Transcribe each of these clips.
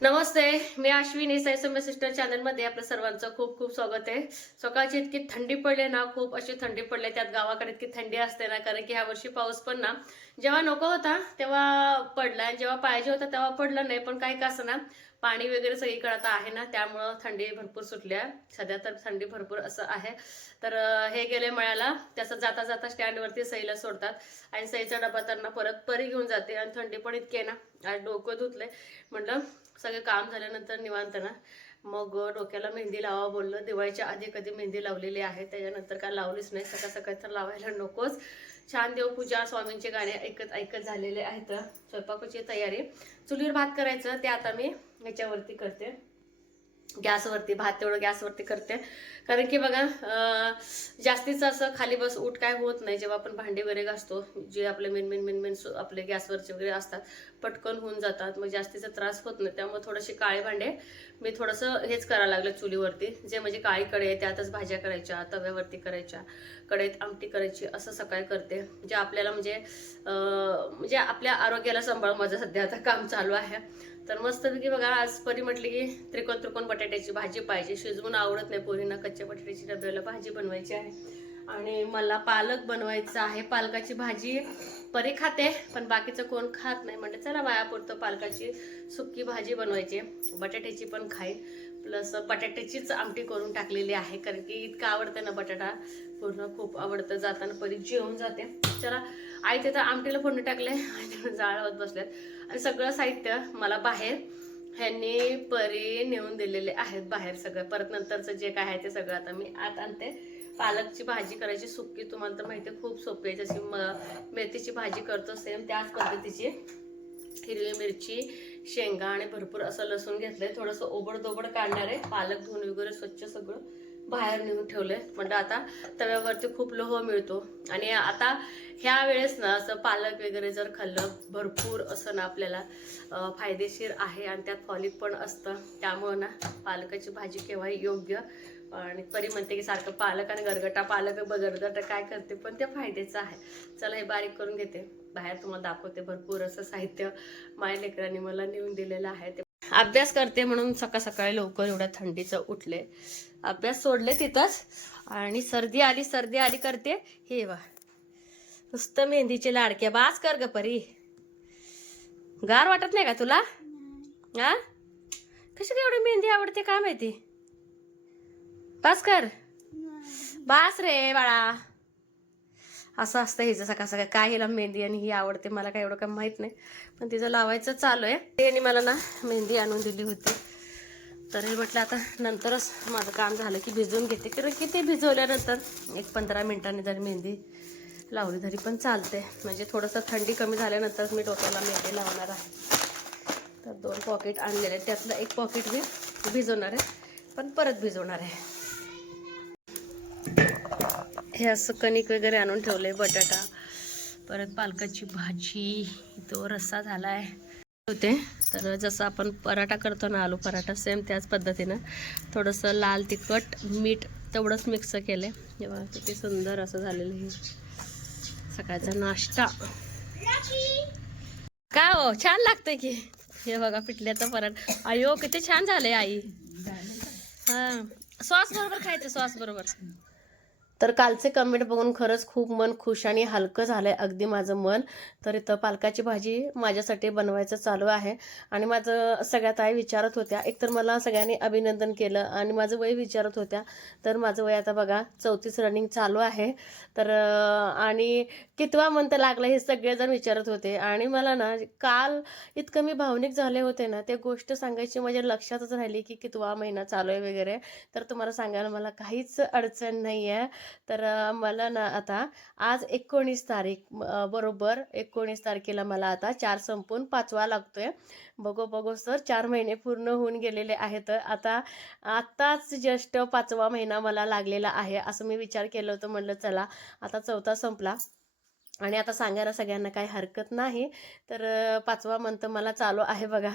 नमस्ते मी Ashwini सैसम्य sister चॅनलमध्ये आपलं सर्वांचं खूप खूप स्वागत आहे. सकाळची इतकी थंडी पडली ना खूप अशी थंडी पडली त्यात गावाकडे इतकी थंडी असते ना कारण की ह्या वर्षी पाऊस पण ना. जेव्हा नको होता तेव्हा पडला. जेव्हा पाहिजे होता तेव्हा पडलं नाही पण काही का ना पाणी वगैरे सगळीकडे आता आहे ना त्यामुळं थंडी भरपूर सुटल्या सध्या तर थंडी भरपूर असं आहे. तर हे गेले मळ्याला त्याचं जाता जाता स्टँडवरती सईला सोडतात. आणि सईचा डबा त्यांना परत परी घेऊन जाते आणि थंडी पण इतके ना आज डोकं धुतले म्हटलं सगळे काम झाल्यानंतर निवांत ना. मग डोक्याला मेहंदी लावा बोललं. दिवाळीच्या आधी कधी मेहंदी लावलेली आहे त्याच्यानंतर काय लावलीच नाही. सकाळ सकाळी तर लावायला नकोच. छान देवपूजा स्वामींचे गाणे ऐकत ऐकत झालेले आहेत. स्वयंपाकाची तयारी. चुलीवर भात करायचं ते आता मी याच्यावरती करते. गॅसवरती भात तेवढं गॅसवरती करते. कारण की बघा जास्तीचं असं खाली बस उठ काय होत नाही. जेव्हा आपण भांडे वगैरे घासतो जे आपले मेन मेन मेन मेन सु- आपले गॅसवरचे वगैरे असतात पटकन होऊन जातात. मग जास्तीचा त्रास होत नाही. त्यामुळे थोडेसे काळे भांडे मी थोडंसं हेच करायला लागलं चुलीवरती. जे म्हणजे काळी कढई आहे त्यातच भाज्या करायच्या तव्यावरती करायच्या कढईत आमटी करायची असं सकाळी करते. जे आपल्याला म्हणजे म्हणजे आपल्या आरोग्याला सांभाळ माझं सध्या आता काम चालू आहे. तर मस्तपैकी बघा आज परी म्हटली की त्रिकोण त्रिकोण बटाट्याची भाजी पाहिजे. शिजवून आवडत नाही पोरींना कच्च्या बटाट्याची डब्याला भाजी बनवायची आहे. आणि मला पालक बनवायचं आहे. पालकाची भाजी परी खाते पण बाकीचं कोण खात नाही. म्हणजे चला मायापुरतं पालकाची सुकी भाजी बनवायची. बटाट्याची पण खाईल प्लस बटाट्याचीच आमटी करून टाकलेली आहे कारण की इतकं आवडतं ना बटाटा. पूर्ण खूप आवडतं जाताना परी जेवून जाते. चला आई तिथं आमटीला फोडणी टाकले आणि जाळवत बसल्यात आणि सगळं साहित्य मला बाहेर ह्यांनी परी नेऊन दिलेले आहेत बाहेर सगळं. परत नंतरचं जे काय आहे ते सगळं आता मी आत आणते. पालकची भाजी करायची सुकी तुम्हाला तर माहिती आहे खूप सोपी आहे. जशी म- मेथीची भाजी करतो सेम त्याच पद्धतीची. हिरवी मिरची शेंगा आणि भरपूर असं लसूण घेतलंय. थोडंसं ओबड काढणार आहे. पालक धुवून वगैरे स्वच्छ सगळं. बाहेर नेऊन ठेवलंय. म्हणजे आता तव्यावरती खूप लोह मिळतो. आणि आता ह्या वेळेस ना असं पालक वगैरे जर खाल्लं भरपूर असं ना आपल्याला फायदेशीर आहे आणि त्यात फॉलिक पण असतं. त्यामुळं ना पालकाची भाजी केव्हाही योग्य आणि परी म्हणते की सारखं पालक आणि गरगटा पालक बगरगटा काय करते पण ते फायद्याचं आहे. चला हे बारीक करून घेते. बाहेर तुम्हाला दाखवते भरपूर असं साहित्य माय लेकरांनी मला नेऊन दिलेलं आहे. ते अभ्यास करते म्हणून सकाळ सकाळी लवकर एवढ्या थंडीचं उठले. अभ्यास सोडले तिथंच. आणि सर्दी आली सर्दी आली करते. हे वा नुसतं मेहंदीचे लाडक्या. बास कर ग परी. गार वाटत नाही का तुला? हा कशी एवढी मेहंदी आवडते का माहिती? बास कर. बास रे बाळा. असं असतं हिचं सकाळ सकाळ काय हिला मेहंदी आणि ही आवडते मला काय एवढं काय माहीत नाही. पण तिचं लावायचं चालू आहे. त्यांनी मला ना मेहंदी आणून दिली होती. तर हे म्हटलं आता नंतरच माझं काम झालं की भिजवून घेते. कारण किती भिजवल्यानंतर एक पंधरा मिनिटांनी जरी मेहंदी लावली तरी पण चालते. म्हणजे थोडंसं थंडी कमी झाल्यानंतर मी डोक्याला मेहंदी लावणार आहे. तर दोन पॉकेट आणलेले आहेत. त्यातलं एक पॉकेट मी भिजवणार आहे. पण परत भिजवणार आहे. हे असं कणिक वगैरे आणून ठेवलंय बटाटा. परत पालकाची भाजी. तो रस्सा झाला आहे होते. तर जसं आपण पराठा करतो ना आलू पराठा सेम त्याच पद्धतीनं. थोडंसं लाल तिखट मीठ तेवढंच मिक्स केलं जेव्हा किती सुंदर असं झालेलं हे. सकाळचा नाश्ता. काय हो? छान लागतंय की. हे बघा पिठल्याचा पराठा. अयो किती छान झालंय आई. हा. सॉस बरोबर खायचं सॉस बरोबर. तर कालचे कमेंट बघून खरंच खूप मन खुश आणि हलकं झालंय. अगदी माझं मन. तर इथं पालकाची भाजी माझ्यासाठी बनवायचं चालू आहे. आणि माझं सगळ्यात आई विचारत होत्या. एकतर मला सगळ्यांनी अभिनंदन केलं आणि माझं वय विचारत होत्या. तर माझं वय आता बघा चौतीस रनिंग चालू आहे. तर आणि कितवा मंत लागला हे सगळेजण विचारत होते. आणि मला ना काल इतकं मी भावनिक झाले होते ना ते गोष्ट सांगायची माझ्या लक्षातच राहिली की कितवा महिना चालू आहे वगैरे. तर तुम्हाला सांगायला मला काहीच अडचण नाही आहे तर मला ना आता आज एकोणीस तारीख बरोबर एकोणीस तारखेला मला आता चार संपून पाचवा लागतोय. बघू बघू सर चार महिने पूर्ण होऊन गेलेले आहेत. आता आत्ताच जस्ट पाचवा महिना मला लागलेला आहे असं मी विचार केलं होतं. म्हटलं चला आता चौथा संपला. आणि आता सांगायला सगळ्यांना काही हरकत नाही. तर पाचवा मंथ मला चालू आहे बघा.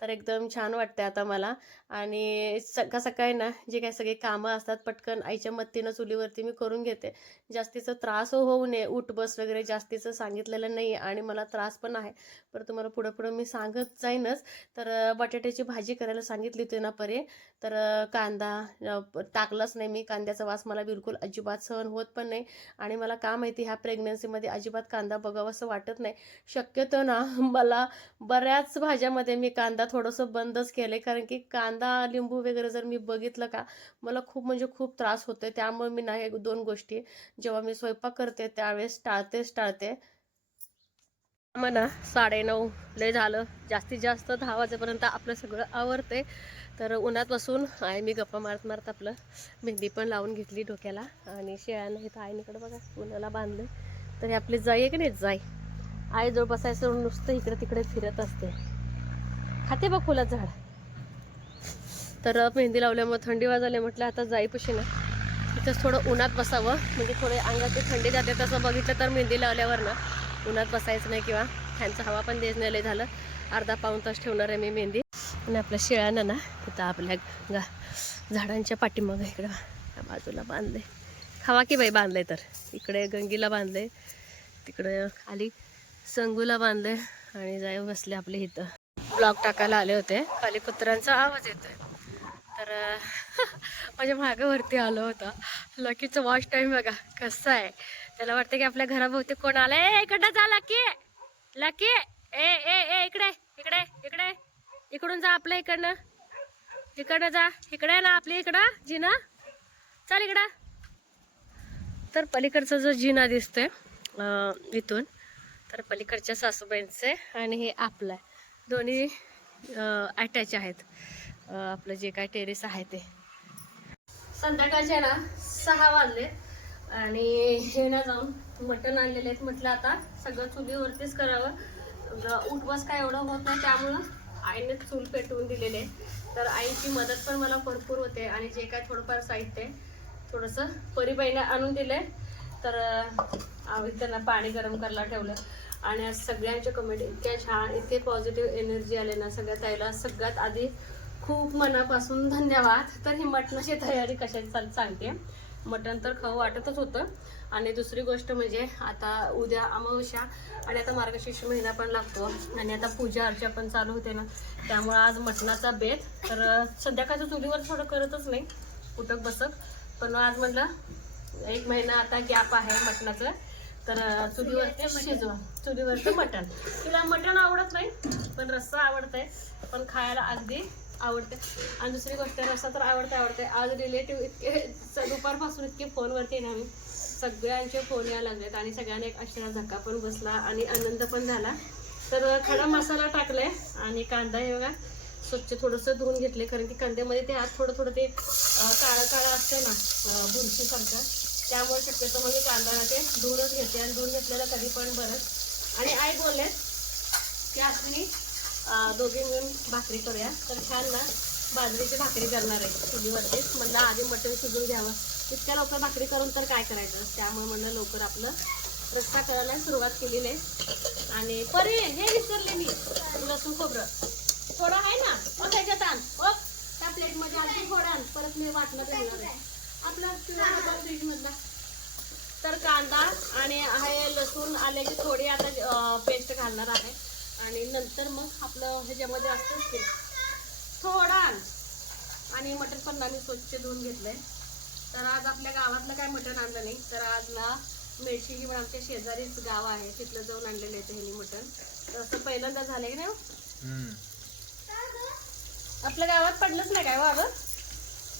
तर एकदम छान वाटते आता मला. आणि सकाळ सकाळी ना जे काही सगळी कामं असतात पटकन आईच्या मदतीनं चुलीवरती मी करून घेते. जास्तीचा त्रास होऊ नये. उठबस वगैरे जास्तीचं सांगितलेलं नाही आणि मला त्रास पण आहे. पर तुम्हाला पुढं पुढं मी सांगत जाईनच. तर बटाट्याची भाजी करायला सांगितली होती ना परे. तर कांदा टाकलाच नाही मी. कांद्याचा वास मला बिलकुल अजिबात सहन होत पण नाही. आणि मला का माहिती ह्या प्रेग्नन्सीमध्ये अजिबात कांदा बघावं असं वाटत नाही. शक्यतो ना मला बऱ्याच भाज्यामध्ये मी कांदा थोडंसं बंदच केलं कारण की कांदा लिंबू वगैरे जर मी बघितलं का मला खूप म्हणजे खूप त्रास होतोय. त्यामुळे मी ना एक दोन गोष्टी जेव्हा मी स्वयंपाक करते त्यावेळेस टाळतेच टाळते. म्हणा साडेनऊ लय झालं. जास्तीत जास्त दहा वाजेपर्यंत आपलं सगळं आवरते तर उन्हात बसून आहे मी गप्पा मारत मारत आपलं मेहंदी पण लावून घेतली डोक्याला. आणि शेळ्यांना इथं आईनीकडे बघा उन्हाला बांधलं. तर हे आपली जाई आहे की नाही जाई? आईजवळ बसायचं सोडून नुसतं इकडे तिकडे फिरत असते. खाते बघ फुलाचं झाड. तर मेहंदी लावल्यामुळे थंडी वाजले म्हटलं आता जाईपशी ना. तिथंच थोडं उन्हात बसावं. म्हणजे थोडे अंगाची थंडी जाते तसं बघितलं तर मेहंदी लावल्यावर ना उन्हात बसायचं नाही किंवा फॅनचं हवा पण देत नाही लय झालं. अर्धा पाऊण तास ठेवणार आहे मी मेहंदी. आणि आपल्या शिळ्यानं ना तिथं आपल्या गा झाडांच्या पाठीमागं इकडं बाजूला बांधले खावा की बाई बांधले तर? इकडे गंगीला बांधले तिकडे खाली संगूला बांधले आणि जाय बसले आपले इथं. ब्लॉग टाकायला आले होते. खाली कुत्र्यांचा आवाज येतोय. तर माझ्या मागेवरती आलं होतं. लकीचं वॉच टाईम बघा कसं आहे. त्याला वाटतं की आपल्या घराभोवती कोण आलंय? ए, जा लकी लकी ए ए ए इकडे इकडे इकडे. इकडून जा आपल्या इकडनं. इकडनं जा. इकडे ना आपली इकडं. जिना. चल इकडं. तर पलीकडचा जो जिना दिसतोय इथून तर पलीकडच्या सासूबाईंचे आणि हे आपलं आहे. दोन्ही अटॅच आहेत. आपलं जे काय टेरेस आहे ते. संध्याकाळचे ना सहा वाजले आणि हे ना जाऊन मटण आणलेले आहेत म्हटलं आता सगळं चुलीवरतीच करावं. उठवास काय एवढं होत नाही त्यामुळं आईने चूल पेटवून दिलेले. तर आईची मदत पण मला भरपूर होते आणि जे काय थोडंफार साहित्य आहे, थोडंसं परिबाईने आणून दिलं आहे तर आम्ही त्यांना पाणी गरम करायला ठेवलं. आणि आज सगळ्यांच्या कमेंट इतक्या छान इतके पॉझिटिव्ह एनर्जी आले ना सगळ्या ताईला. सगळ्यात आधी खूप मनापासून धन्यवाद. तर ही मटणाची तयारी कशाची चाल सांगते मटण तर खाऊ वाटतच होतं. आणि दुसरी गोष्ट म्हणजे आता उद्या अमावस्या आणि आता मार्गशीर्ष महिना पण लागतो. आणि आता पूजा अर्चा पण चालू होते ना. त्यामुळं आज मटणाचा बेत. तर संध्याकाळच्या चुलीवर थोडं करतच नाही. उठक बसक पण आज म्हटलं एक महिना आता गॅप आहे मटणाचं. तर चुलीवरती शिजवा. चुलीवरचं मटण. तिला मटण आवडत नाही पण रस्सा आवडतंय पण खायला अगदी आवडते आणि दुसरी गोष्ट रस्सा तर आवडते आवडते आज रिलेटिव्ह इतके दुपारपासून इतके फोनवरती ना मी सगळ्यांचे फोन यायला लागलेत आणि सगळ्यांना एक अक्षरा धक्का पण बसला आणि आनंद पण झाला. तर खडा मसाला टाकलाय आणि कांदा हे बघा स्वच्छ थोडंसं धुवून घेतले कारण की कांद्यामध्ये ते आत थोडं थोडं ते काळं काळं असतं ना अं, बुरशीसारखं त्यामुळे शक्यतो मग मी कांदा ते धुवूनच घेते आणि धुवून घेतलेलं कधी पण बरं. आणि आई बोलले की अश्विनी अं, दोघे मिळून भाकरी करूया. तर छान ना बाजरीची भाकरी करणार आहे चुलीवरतीच म्हणलं आधी मटण शिजून घ्यावं. इतक्या लवकर भाकरी करून तर काय करायचं? त्यामुळे म्हणलं लवकर आपलं रस्ता करायला सुरुवात केलेली आहे. आणि परे हे विसरले मी. लसूण खोबरं. थोडं आहे ना? ओ त्याच्यात आण. ओ त्या प्लेटमध्ये आणखी थोडं आण. परत मी वाटलं ठेवणार आहे. आपला फ्रीज मधला तर कांदा आणि आहे लसूण आल्याची थोडी आता पेस्ट घालणार आहे. आणि नंतर मग आपलं ह्याच्यामध्ये असतं ते. थोडा आण. आणि मटण पण आम्ही स्वच्छ धुवून घेतलंय. तर आज आपल्या गावातलं काय मटण आणलं नाही. तर आज ना मेडशी ही आमच्या शेजारीच गाव आहे. तिथलं जाऊन आणलेलं आहे हे मटण. तर असं पहिल्यांदा झालंय की नाही आपल्या गावात पडलंच नाही काय बाबा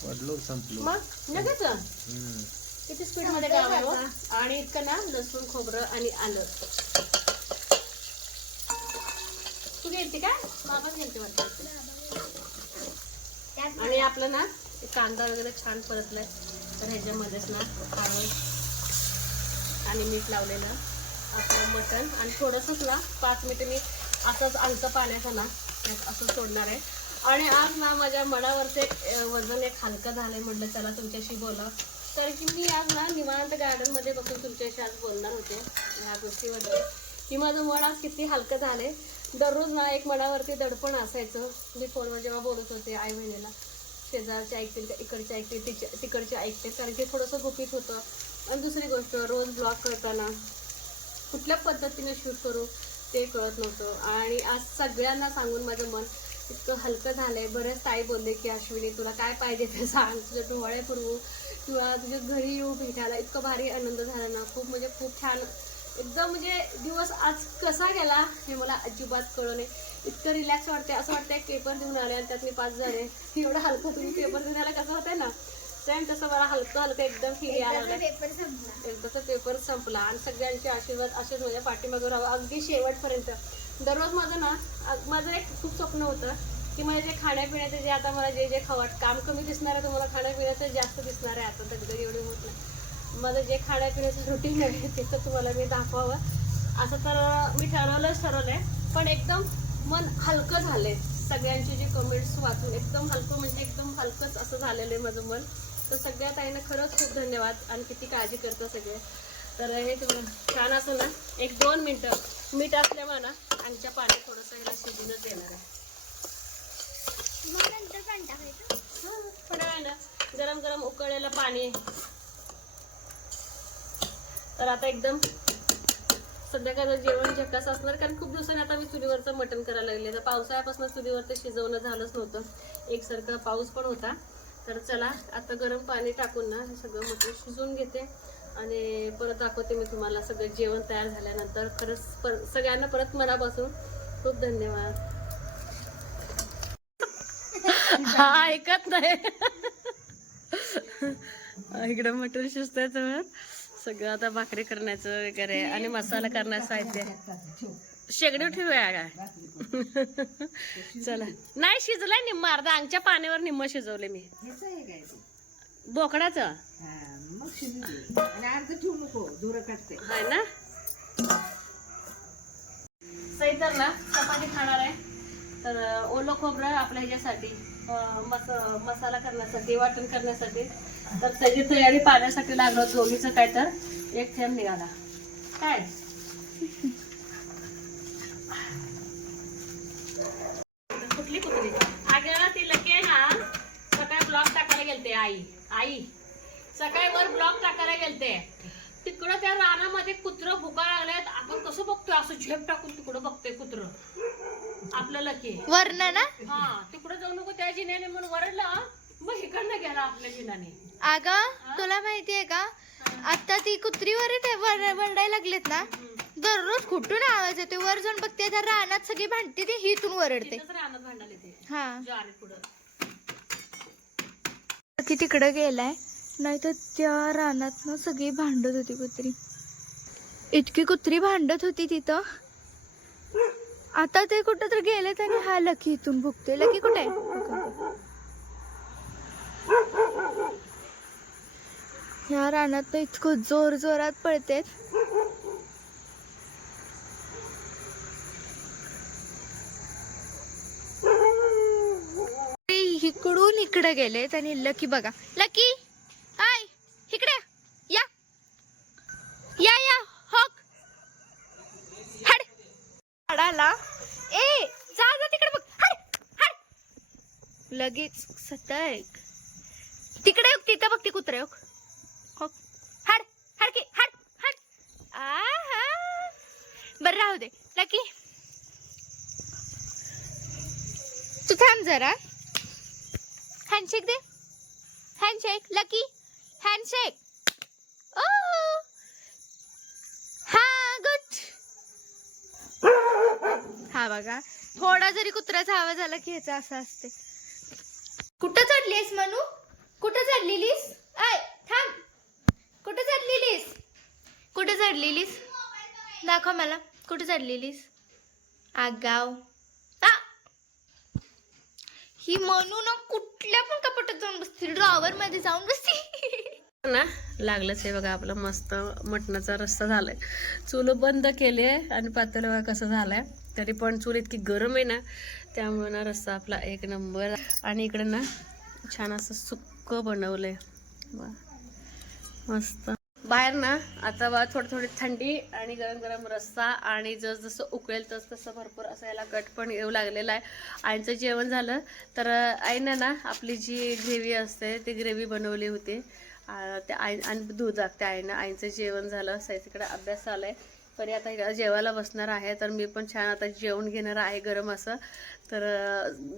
पडलो संपलो. मग. किती स्पीडमध्ये हो? आणि इतकं ना लसूण खोबरं आणि आलं. तू गेलती काय बाबाच गेलते वाटतं. आणि आपलं ना कांदा वगैरे छान परतलाय. तर ह्याच्यामध्येच ना हळद आणि मीठ लावलेलं. आपलं मटण. आणि थोडंसंच ना पाच मिनिटं मी असंच आलतं पाण्याचं ना असं सोडणार आहे. आणि आज ना माझ्या मनावरचे वजन एक हलकं झालंय म्हटलं चला तुमच्याशी बोला तर की मी आज ना निवांत गार्डनमध्ये बघून तुमच्याशी आज बोलणार होते ह्या गोष्टीवर की माझं मन आज किती हलकं झालं दररोज ना एक मनावरती दडपण असायचं. मी फोनवर जेव्हा बोलत होते आई बहिणीला शेजारचे ऐकतील का इकडचे ऐकतील तिच्या तिकडचे ऐकतील. कारण की थोडंसं गुपित होतं. आणि दुसरी गोष्ट रोज ब्लॉग करताना कुठल्या पद्धतीने शूट करू ते कळत नव्हतं. आणि आज सगळ्यांना सांगून माझं मन इतकं हलकं झालंय. बरेच ताई बोलले की अश्विनी तुला काय पाहिजे ते सांग. तुझ्या डोळे पुरवू किंवा तुझ्या घरी येऊ भेटायला इतकं भारी आनंद झाला ना. खूप म्हणजे खूप छान. एकदम म्हणजे दिवस आज कसा गेला हे मला अजिबात कळलं नाही. इतकं रिलॅक्स वाटते असं वाटतंय पेपर देऊन आले आणि त्यात मी पास झाले एवढं हलकं तुम्ही पेपर देऊन आला कसं होतंय ना? सेम तसं मला हलकं हलकं एकदम फील यायला एकदाचा पेपर संपला. आणि सगळ्यांचे आशीर्वाद असेच माझ्या पाठीमागे राहावं. अगदी शेवटपर्यंत. दररोज माझं ना माझं एक खूप स्वप्न होतं की मला जे खाण्यापिण्याचे जे आता मला जे जे खवाट काम कमी दिसणार आहे तुम्हाला खाण्यापिण्याचं जास्त दिसणार आहे आता तर एवढी होत नाही. माझं जे खाण्यापिण्याचं रुटीन आहे ते तर तुम्हाला मी दाखवावं. असं तर मी ठरवलंच ठरवलंय पण एकदम मन हलकं झालंय. सगळ्यांचे जे कमेंट्स वाचून एकदम हलकं म्हणजे एकदम हलकंच असं झालेलं आहे माझं मन. तर सगळ्या ताईंना खरंच खूप धन्यवाद. आणि किती काळजी करतं सगळे. तर हे तुम्ही छान असं ना एक दोन मिनटं मीठ असल्यामुळे ना आमच्या पाणी थोडंसं ह्याला शिजूनच देणार आहे. मग नंतर पाणी टाकायचं? हं, थोड्या वेळानं गरम गरम उकळलेलं पाणी. तर आता एकदम संध्याकाळचं जेवण झकास असणार कारण खूप दिवसांनी आता मी चुलीवरचं मटण करायला लागले. तर पावसाळ्यापासून चुलीवर ते शिजवणं झालंच नव्हतं. एकसारखा पाऊस पण होता. तर चला आता गरम पाणी टाकून ना हे सगळं मटण शिजवून घेते. आणि परत दाखवते मी तुम्हाला. सगळं जेवण तयार झाल्यानंतर खरंच पर सगळ्यांना परत मनापासून खूप धन्यवाद. हा ऐकत नाही. इकडं मटण शिजतायचं सगळं. आता भाकरी करण्याचं वगैरे आणि मसाला करण्याचं साहित्य. शेगडी ठेवूया काय? चला. नाही शिजलाय निम्मा. अर्धा अंगच्या पाण्यावर निम्म शिजवले मी. बोकडाचं? मग शिजू दे. आणि अर्ध ठेवू नको दूर काढते हाय ना? सई तर ना चपाती खाणार आहे. तर ओलं खोबरं आपल्या ह्याच्यासाठी मस मसाला करण्यासाठी वाटण करण्यासाठी. तर त्याची तयारी पाण्यासाठी लागलं दोघीचं काय तर. एक थेंब निघाला. काय कुठली कुठली अगं ती लकी आहे ना सकाळी ब्लॉग टाकायला गेलते आई आई सकाळी वर ब्लॉग टाकायला गेलते. तिकडं त्या रानामध्ये कुत्र भुका लागल्यात. आपण कसं बघतोय? असं झेप टाकून तिकडं बघतोय कुत्र. आपलं लकी वर्ण ना? हा तिकडं जाऊ नको त्या जिन्याने. म्हणून वरडला मग इकडनं गेला आपल्या जिन्याने. अगं तुला माहितीये का? आता ती कुत्रीवर वरडायला लागलेत ना? दररोज कुठून आवाज येतो वर जाऊन बघते त्या रानात सगळी भांडते ती हिथून वरडते. रानात ते हा. ज्वारी पुढं. की तिकडे गेलाय. नाही तर त्या रानात ना सगळी भांडत होती कुत्री. इतकी कुत्री भांडत होती तिथं. आता ते कुठं तर गेले आणि हा लकी इथून भुकते लकी कुठे? ह्या रानात इतकं जोर जोरात पळतेत. ते इकडून इकडे गेलेत आणि लकी बघा. लकी! इकडे या. या या हॉक. हड. हडाला ए जा जा तिकडे बघ. हड हड. लगेच सतर्क तिकडे योग तिथं बघ ती कुत्रे योग हो हड हड की हड हड. आहा. बरं राहू दे. लकी. तू थांब जरा. हँडशेक दे. Handshake Lucky. हँडशेक ओ हा गुड हा बघा. थोडा जरी कुत्र्याचा आवाज आला की ह्याचा असं असते कुठं चढलीस मनू? कुठं चढलेलीस? आय थांब. कुठं चढलेलीस? कुठं चढलेलीस? दाखव मला. कुठं चढलेलीस? आगाव. आ! ही मनू ना कुठल्या पण कपाटात जाऊन बसते. ड्रॉवर मध्ये जाऊन बसते. ना लागलंच आहे बघा आपलं मस्त मटणाचा रस्सा झालाय. चूल बंद केली आहे आणि पातळ बघा कसं झालाय. तरी पण चूल इतकी गरम आहे ना त्यामुळे ना रस्सा आपला एक नंबर. आणि इकडे ना छान असं सुक्क बनवलंय. मस्त. बाहेर ना आता बा थोडी थोडी थंडी आणि गरम गरम रस्सा आणि जस जसं उकळेल तस तसं भरपूर असं याला कट पण येऊ लागलेला आहे. आईचं जेवण झालं तर आईनं ना आपली जी ग्रेव्ही असते ती ग्रेव्ही बनवली होती. त्या आई आणि दूध लागते आईनं आईचं जेवण झालं साईकडे अभ्यास चालू आहे तरी आता इकडे जेवायला बसणार आहे तर मी पण छान आता जेवण घेणार आहे गरम असं. तर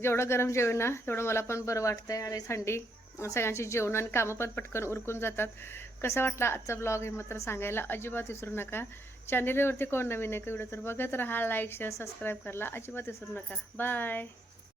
जेवढं गरम जेवण ना तेवढं मला पण बरं वाटतंय आणि थंडी सगळ्यांची जेवण आणि कामं पण पटकन उरकून जातात. कसा वाटला आजचा ब्लॉग हे मात्र सांगायला अजिबात विसरू नका. चॅनेलवरती कोण नवीन आहे का व्हिडिओ तर बघत राहा लाईक शेअर सबस्क्राईब करायला अजिबात विसरू नका. बाय